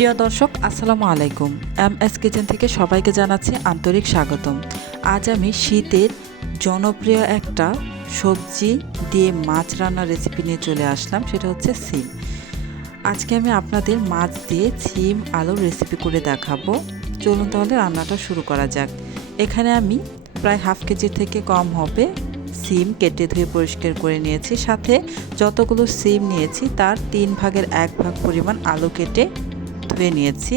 প্রিয় দর্শক, আসসালামু আলাইকুম। এম এস কিচেন থেকে সবাইকে জানাচ্ছি আন্তরিক স্বাগতম। আজ আমি শীতের জনপ্রিয় একটা সবজি দিয়ে মাছ রান্নার রেসিপি নিয়ে চলে আসলাম, সেটা হচ্ছে সিম। আজকে আমি আপনাদের মাছ দিয়ে সিম আলুর রেসিপি করে দেখাবো। চলুন তাহলে রান্নাটা শুরু করা যাক। এখানে আমি প্রায় হাফ কেজির থেকে কম হবে সিম কেটে ধুয়ে পরিষ্কার করে নিয়েছি। সাথে যতগুলো সিম নিয়েছি, তার তিন ভাগের এক ভাগ পরিমাণ আলু কেটে ধুয়ে নিয়েছি।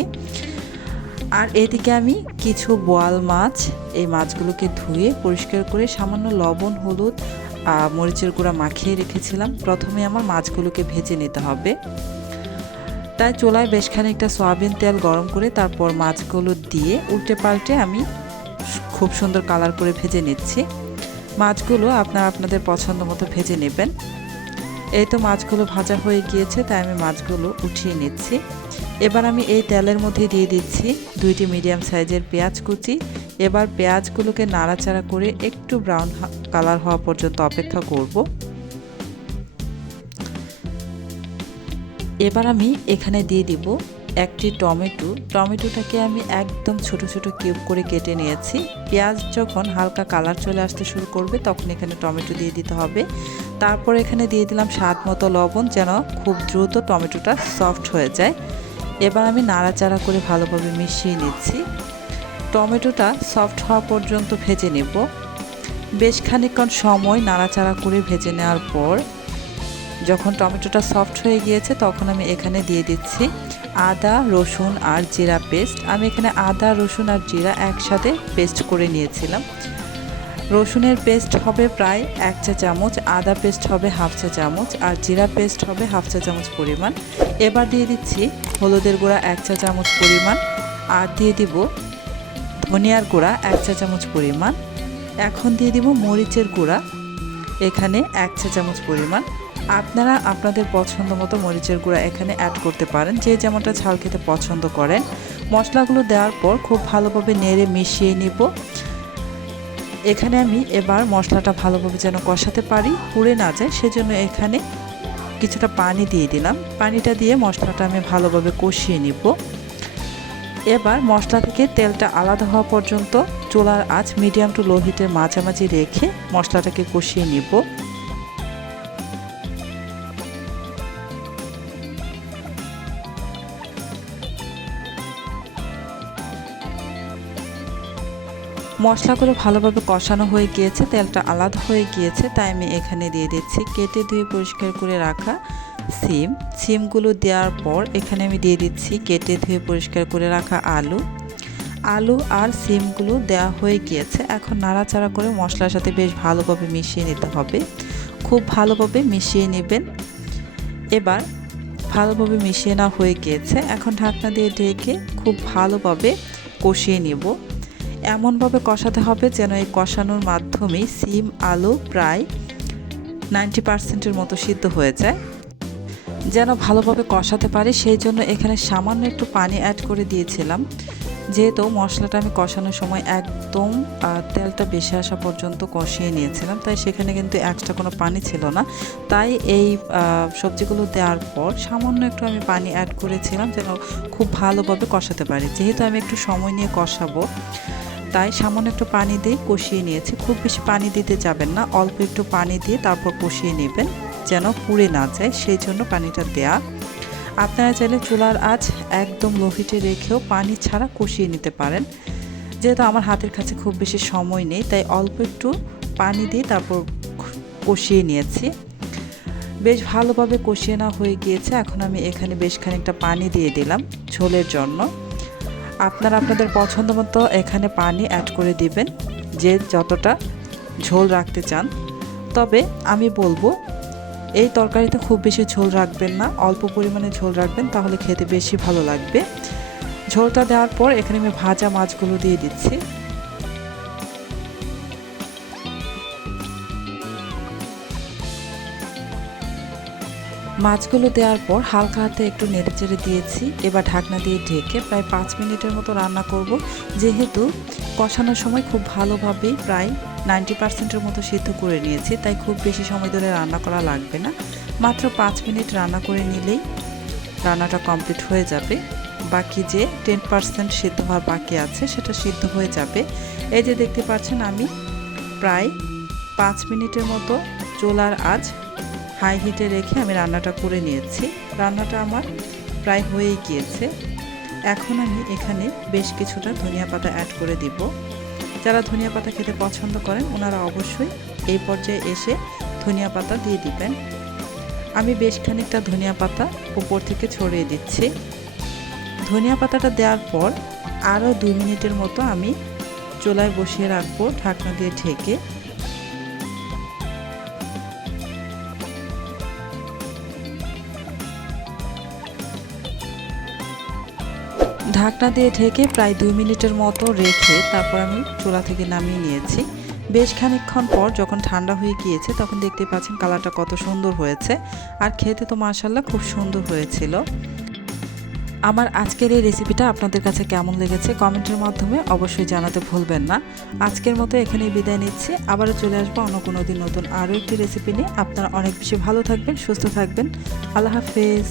আর এদিকে আমি কিছু বোয়াল মাছ, এই মাছগুলোকে ধুয়ে পরিষ্কার করে সামান্য লবণ, হলুদ মরিচের গুঁড়া মাখিয়ে রেখেছিলাম। প্রথমে আমার মাছগুলোকে ভেজে নিতে হবে। তাই চোলায় বেশ খানিকটা সয়াবিন তেল গরম করে তারপর মাছগুলো দিয়ে উল্টে পাল্টে আমি খুব সুন্দর কালার করে ভেজে নিচ্ছি। মাছগুলো আপনারা আপনাদের পছন্দ মতো ভেজে নেবেন। এই তো মাছগুলো ভাজা হয়ে গিয়েছে, তাই আমি মাছগুলো উঠিয়ে নিচ্ছি। এবার আমি এই তেলের মধ্যে দিয়ে দিচ্ছি দুইটি মিডিয়াম সাইজের পেঁয়াজ কুচি। এবার পেঁয়াজগুলোকে নাড়াচাড়া করে একটু ব্রাউন কালার হওয়া পর্যন্ত অপেক্ষা করব। এবার আমি এখানে দিয়ে দিব একটি টমেটো। টমেটোটাকে আমি একদম ছোট ছোট কিউব করে কেটে নিয়েছি। পেঁয়াজ যখন হালকা কালার চলে আসতে শুরু করবে, তখন এখানে টমেটো দিয়ে দিতে হবে। তারপর এখানে দিয়ে দিলাম স্বাদ মতো লবণ, যেন খুব দ্রুত টমেটোটা সফট হয়ে যায়। এবার আমি নাড়াচাড়া করে ভালোভাবে মিশিয়ে নিচ্ছি। টমেটোটা সফট হওয়া পর্যন্ত ভেজে নেব। বেশ খানিকক্ষণ সময় নাড়াচাড়া করে ভেজে নেওয়ার পর, যখন টমেটোটা সফট হয়ে গিয়েছে, তখন আমি এখানে দিয়ে দিচ্ছি আদা, রসুন আর জিরা পেস্ট। আমি এখানে আদা, রসুন আর জিরা একসাথে পেস্ট করে নিয়েছিলাম। রসুনের পেস্ট হবে প্রায় এক চা চামচ, আদা পেস্ট হবে হাফ চা চামচ আর জিরা পেস্ট হবে হাফ চা চামচ পরিমাণ। এবার দিয়ে দিচ্ছি হলুদের গুঁড়া এক চা চামচ পরিমাণ আর দিয়ে দিব ধনিয়ার গুঁড়া এক চা চামচ পরিমাণ। এখন দিয়ে দিব মরিচের গুঁড়া, এখানে এক চা চামচ পরিমাণ। আপনারা আপনাদের পছন্দ মতো মরিচের গুঁড়া এখানে অ্যাড করতে পারেন, যে যেমনটা ঝাল খেতে পছন্দ করেন। মশলাগুলো দেওয়ার পর খুব ভালোভাবে নেড়ে মিশিয়ে নিব। এখানে আমি এবার মশলাটা ভালোভাবে যেন কষাতে পারি, পুড়ে না যায়, সেজন্য এখানে কিছুটা পানি দিয়ে দিলাম। পানিটা দিয়ে মশলাটা আমি ভালোভাবে কষিয়ে নিব। এবার মশলা থেকে তেলটা আলাদা হওয়া পর্যন্ত চোলার আজ মিডিয়াম টু লো হিটের মাঝামাঝি রেখে মশলাটাকে কষিয়ে নিব। মশলাগুলো ভালোভাবে কষানো হয়ে গিয়েছে, তেলটা আলাদা হয়ে গিয়েছে, তাই আমি এখানে দিয়ে দিচ্ছি। কেটে ধুয়ে পরিষ্কার করে রাখা সিম। সিমগুলো দেওয়ার পর এখানে আমি দিয়ে দিচ্ছি কেটে ধুয়ে পরিষ্কার করে রাখা আলু। আলু আর সিমগুলো দেওয়া হয়ে গিয়েছে। এখন নাড়াচাড়া করে মশলার সাথে বেশ ভালোভাবে মিশিয়ে নিতে হবে। খুব ভালোভাবে মিশিয়ে নেবেন। এবার ভালোভাবে মিশিয়ে নেওয়া হয়ে গিয়েছে। এখন ঢাকনা দিয়ে ঢেকে খুব ভালোভাবে কষিয়ে নেব। এমনভাবে কষাতে হবে যেন এই কষানোর মাধ্যমে সিম, আলু প্রায় নাইনটি পার্সেন্টের মতো সিদ্ধ হয়ে যায়। যেন ভালোভাবে কষাতে পারি, সেই জন্য এখানে সামান্য একটু পানি অ্যাড করে দিয়েছিলাম। যেহেতু মশলাটা আমি কষানোর সময় একদম তেলটা বেশি আসা পর্যন্ত কষিয়ে নিয়েছিলাম, তাই সেখানে কিন্তু এক্সট্রা কোনো পানি ছিল না। তাই এই সবজিগুলো দেওয়ার পর সামান্য একটু আমি পানি অ্যাড করেছিলাম যেন খুব ভালোভাবে কষাতে পারি। যেহেতু আমি একটু সময় নিয়ে কষাবো তাই সামান্য একটু পানি দিয়ে কষিয়ে নিয়েছি। খুব বেশি পানি দিতে যাবেন না, অল্প একটু পানি দিয়ে তারপর কষিয়ে নেবেন যেন পুড়ে না যায়, সেই জন্য পানিটা দেয়া। আপনারা চাইলে চুলার আঁচ একদম লোহিটে রেখেও পানি ছাড়া কষিয়ে নিতে পারেন। যেহেতু আমার হাতের কাছে খুব বেশি সময় নেই, তাই অল্প একটু পানি দিয়ে তারপর কষিয়ে নিয়েছি। বেশ ভালোভাবে কষিয়ে না হয়ে গিয়েছে, এখন আমি এখানে বেশ খানিকটা পানি দিয়ে দিলাম ঝোলের জন্য। আপনারা আপনাদের পছন্দ মতো এখানে পানি অ্যাড করে দিবেন, যে যতটা ঝোল রাখতে চান। তবে আমি বলব, এই তরকারিতে খুব বেশি ঝোল রাখবেন না, অল্প পরিমাণে ঝোল রাখবেন, তাহলে খেতে বেশি ভালো লাগবে। ঝোলটা দেওয়ার পর এখানে আমি ভাজা মাছগুলো দিয়ে দিচ্ছি। মাছগুলো দেওয়ার পর হালকা হাতে একটু নেড়ে চেড়ে দিয়েছি। এবার ঢাকনা দিয়ে ঢেকে প্রায় পাঁচ মিনিটের মতো রান্না করব। যেহেতু কষানোর সময় খুব ভালোভাবেই প্রায় নাইনটি পার্সেন্টের মতো সিদ্ধ করে নিয়েছি, তাই খুব বেশি সময় ধরে রান্না করা লাগবে না। মাত্র পাঁচ মিনিট রান্না করে নিলেই রান্নাটা কমপ্লিট হয়ে যাবে। বাকি যে টেন পার্সেন্ট সিদ্ধ হওয়ার বাকি আছে, সেটা সিদ্ধ হয়ে যাবে। এই যে দেখতে পাচ্ছেন, আমি প্রায় পাঁচ মিনিটের মতো চোলার আজ হাই হিটে রেখে আমি রান্নাটা করে নিয়েছি। রান্নাটা আমার প্রায় হয়েই গিয়েছে। এখন আমি এখানে বেশ কিছুটা ধনিয়া পাতা অ্যাড করে দিব। যারা ধনিয়া পাতা খেতে পছন্দ করেন, ওনারা অবশ্যই এই পর্যায়ে এসে ধনিয়া পাতা দিয়ে দিবেন। আমি বেশ খানিকটা ধনিয়া পাতা উপর থেকে ছড়িয়ে দিচ্ছি। ধনিয়া পাতাটা দেওয়ার পর আরও দুই মিনিটের মতো আমি চুলায় বসিয়ে রাখব ঢাকনা দিয়ে ঢেকে। ঢাকনা দিয়ে ঢেকে প্রায় দুই মিনিটের মতো রেখে তারপর আমি চুলা থেকে নামিয়ে নিয়েছি। বেশ খানিকক্ষণ পর যখন ঠান্ডা হয়ে গিয়েছে, তখন দেখতে পাচ্ছেন কালারটা কত সুন্দর হয়েছে। আর খেতে তো মার্শাল্লাহ খুব সুন্দর হয়েছিল। আমার আজকের এই রেসিপিটা আপনাদের কাছে কেমন লেগেছে কমেন্টের মাধ্যমে অবশ্যই জানাতে ভুলবেন না। আজকের মতো এখানেই বিদায় নিচ্ছি। আবারও চলে আসব অন্য কোনো দিন নতুন আরও একটি রেসিপি নিয়ে। আপনারা অনেক বেশি ভালো থাকবেন, সুস্থ থাকবেন। আল্লাহ হাফেজ।